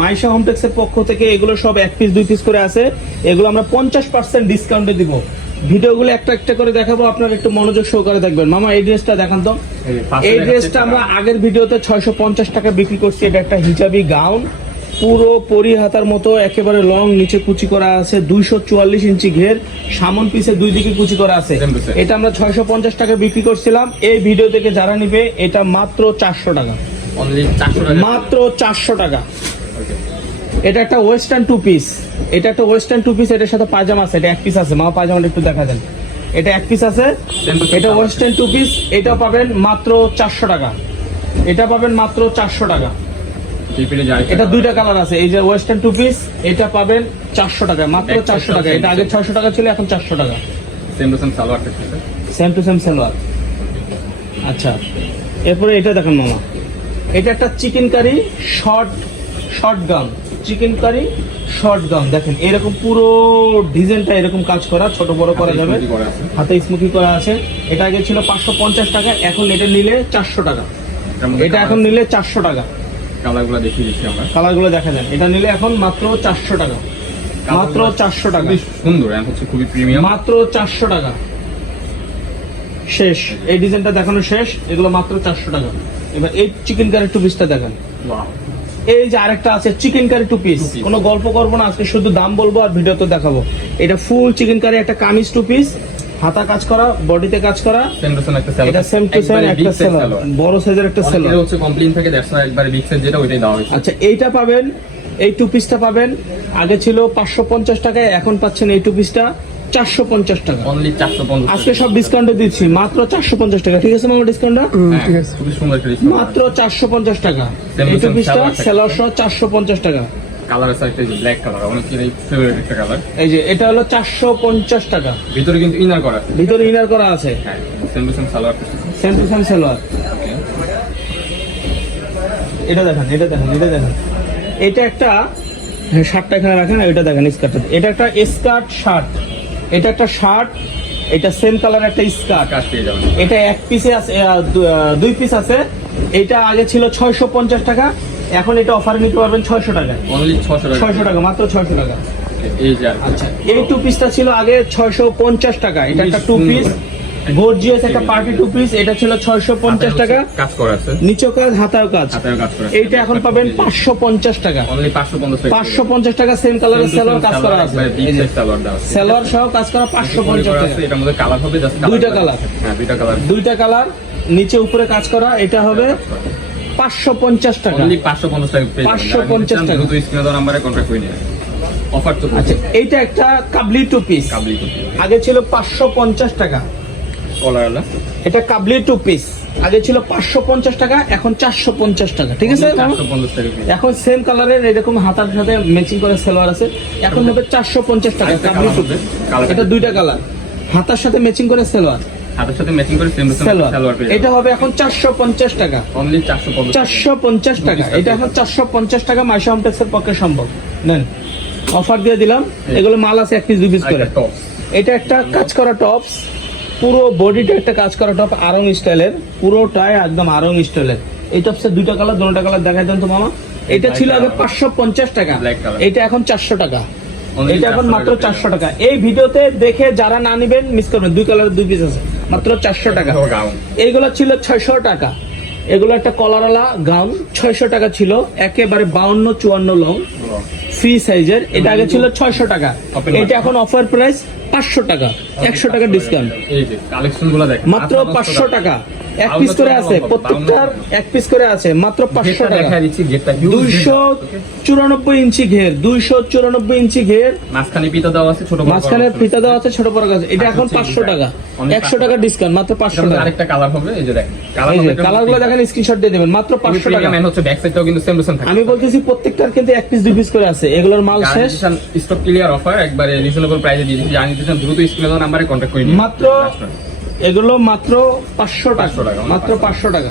মাইশা হোমটেক্সের পক্ষ থেকে এগুলো সব 1 পিস 2 পিস করে আছে, এগুলো আমরা 50% ডিসকাউন্টে দিব। ভিডিওগুলো একটা একটা করে দেখাবো, আপনারা একটু মনোযোগ সহকারে দেখবেন। মামা এই ড্রেসটা দেখান তো। এই ড্রেসটা আমরা আগের ভিডিওতে 650 টাকা বিক্রি করছি। এটা একটা হিজাবি গাউন, পুরো পরি হাতার মতো একেবারে লং, নিচে কুচি করা আছে, 244 ইঞ্চি ঘের, সামন পিছে দুই দিকে কুচি করা আছে। এটা আমরা 650 টাকা বিক্রি করছিলাম। এই ভিডিও থেকে যারা নিবে এটা মাত্র 400 টাকা, মাত্র 400 টাকা। এটা একটা ওয়েস্টার্ন টু পিস, এটা একটা ওয়েস্টার্ন টু পিস, এটার সাথে পায়জামা আছে। এটা 1 পিস আছে, মা পায়জামাটা একটু দেখা দেন। এটা 1 পিস আছে, এটা ওয়েস্টার্ন টু পিস। এটা পাবেন মাত্র 400 টাকা, এটা পাবেন মাত্র 400 টাকা। এটা দুইটা কালার আছে, এই যে ওয়েস্টার্ন টু পিস, এটা পাবেন 400 টাকা, মাত্র 400 টাকা। এটা আগে 600 টাকা ছিল, এখন 400 টাকা। Same to same salwar. আচ্ছা, এরপরে এটা দেখেন মামা, এটা একটা chikankari short gown, chikankari short gown. দেখেন এরকম পুরো ডিজাইনটা এরকম কাজ করা, ছোট বড় করা যাবে, হাতে স্মোকি করা আছে। এটা আগে ছিল 550 টাকা, এখন এটা নিলে 400 টাকা। এটা এখন নিলে 400 টাকা। কালারগুলো দেখিয়ে দিচ্ছি আমরা, কালারগুলো দেখা যায়। এটা নিলে এখন মাত্র 400 টাকা, মাত্র 400 টাকা। সুন্দর, এখন হচ্ছে খুবই প্রিমিয়াম, মাত্র 400 টাকা। শেষ, এই ডিজাইনটা দেখানো শেষ, এগুলো মাত্র 400 টাকা। এবার এই চিকেন কারি টু পিসটা দেখেন। এই যে আরেকটা আছে চিকেন কারি টু পিস, কোনো গল্প করবো না আজকে, শুধু দাম বলবো আর ভিডিওতে দেখাবো। এটা ফুল চিকেন কারি, একটা কামিজ টু পিস, হাতা কাজ করা, বডিতে কাজ করা। এটা সেম টু সেম একটা সেলার, বড় সাইজের একটা সেলার। এটা হচ্ছে কমপ্লিট থেকে দ্যাটস একবারে বিগ সাইজ যেটা ওইটাই দেওয়া হয়েছে। আচ্ছা, এইটা পাবেন, এই টু পিসটা পাবেন, আগে ছিল 550 টাকায়, এখন পাচ্ছেন এই টু পিসটা 450 টাকা। অনলি 450। আজকে সব ডিসকাউন্টে দিচ্ছি, মাত্র 450 টাকা। ঠিক আছে মামা, ডিসকাউন্টটা ঠিক আছে, খুবই সুন্দর একটা ডিসকাউন্ট, মাত্র 450 টাকা। এই টু পিসটা সেলার সহ 450 টাকা। কালার আছে একটা ব্ল্যাক কালার, অনেকের ফেভারিট একটা কালার। এই যে এটা হলো 450 টাকা। ভিতরে কিন্তু ইনার করা আছে, ভিতরে ইনার করা আছে। হ্যাঁ, same to same salwar, same to same salwar. এটা দেখেন, এটা দেখেন, এটা দেখেন। এটা একটা শার্টটা এখানে রাখেন, এটা দেখেন স্কার্টটা। এটা একটা স্কার্ট শার্ট, এটা একটা শার্ট, এটা সেম কালার একটা স্কার্ট। কাজ পেয়ে যাবেন। এটা 1 পিসে আছে, 2 পিস আছে। এটা আগে ছিল 650 টাকা, এখন এটা অফারে নিতে পারবেন 600 টাকা। অনলি 600 টাকা, 600 টাকা, মাত্র 600 টাকা। এই যে আচ্ছা, এই টু পিসটা ছিল আগে 650 টাকা। এটা একটা টু পিস, গর্জিয়াস একটা পার্টি টু পিস। এটা ছিল 650 টাকা, কাজ করা আছে, নিচেও কাজ, হাতাও কাজ। এইটা এখন পাবেন 550 টাকা, অনলি 550 টাকা। 550 টাকা, সেম কালারের সেলোয়ার কাজ করা আছে, সেলোয়ার সহ কাজ করা 550 টাকা। এটার মধ্যে কালার হবে জাস্ট দুইটা কালার, হ্যাঁ দুইটা কালার, নিচে উপরে কাজ করা। এটা হবে 550 টাকা, অনলি 550 টাকা। 550 টাকা। দুটো স্ক্রিনে দেওয়ার নম্বরে কন্টাক্ট করে নিন, অফার তো। আচ্ছা, এইটা একটা কাবলি টু পিস, আগে ছিল 550 টাকা। কলারওয়ালা, এটা কাবলি টু পিস, আগে ছিল 550 টাকা, এখন 450 টাকা। ঠিক আছে, 450 টাকা। এখন সেম কালারের এরকম হাতার সাথে ম্যাচিং করে সালোয়ার আছে, এখন হবে 450 টাকা কাবলি টু পিস। এটা দুইটা কালার, হাতার সাথে ম্যাচিং করে সালোয়ার, হাতের সাথে ম্যাচিং করে সেম সালোয়ার পেয়ে এটা হবে এখন 450 টাকা, অনলি 450 টাকা। এটা এখন 450 টাকা। মাইশা হোমটেক্সের পক্ষে সম্ভব। নেন, অফার দিয়ে দিলাম। এগুলো মাল আছে 1 পিস 2 পিস করে। এটা একটা কাজ করা টপস, পুরো বডিটা একটা কাজ করা টপ, আরং স্টাইলের, পুরোটাই একদম আরং স্টাইলের। এই টপসের দুইটা কালার, দুটো কালার দেখাই দেন তো মামা। এটা ছিল আগে 550 টাকা, এটা এখন 400 টাকা। এটা এখন মাত্র 400 টাকা। এই ভিডিওতে দেখে যারা না নিবেন মিস করবেন, 2 কালারের 2 পিস আছে, মাত্র 400 টাকা। এইগুলো ছিল 600 টাকা। এগুলো একটা কলারওয়ালা গাউন, 600 টাকা ছিল, একেবারে 52-54 লং, ফ্রি সাইজের। এটা আগে ছিল 600 টাকা, এটা এখন অফার প্রাইস 500 টাকা, 100 টাকা ডিসকাউন্ট। এই যে কালেকশনগুলো দেখেন, মাত্র 500 টাকা। 1 পিস করে আছে, প্রত্যেকটার 1 পিস করে আছে, মাত্র 500 টাকা। দেখা দিচ্ছি গেটটা 294 ইঞ্চি ঘের, 294 ইঞ্চি ঘের, মাঝখানে ফিতা দেওয়া আছে, ছোট বড় মাঝখানে ফিতা দেওয়া আছে, ছোট বড় আছে। এটা এখন 500 টাকা, 100 টাকা ডিসকাউন্ট, মাত্র 500 টাকা। আরেকটা কালার হবে, এই যে দেখেন কালারগুলো দেখেন, স্ক্রিনশট দিয়ে দিবেন, মাত্র 500 টাকা। ম্যান হচ্ছে ব্যাক সাইডটাও কিন্তু সেম টু সেম থাকে। আমি বলতেছি প্রত্যেকটার কিন্তু 1 পিস 2 পিস করে আছে, এগুলোর মাল শেষ, স্টক ক্লিয়ার অফার, একবারে রিজনেবল প্রাইসে দিয়ে দিচ্ছি। জানিয়ে দিচ্ছেন দ্রুত স্ক্রিনে দেওয়া নম্বরে কন্টাক্ট করে নিন। মাত্র এগুলো মাত্র 500 টাকা, মাত্র 500 টাকা।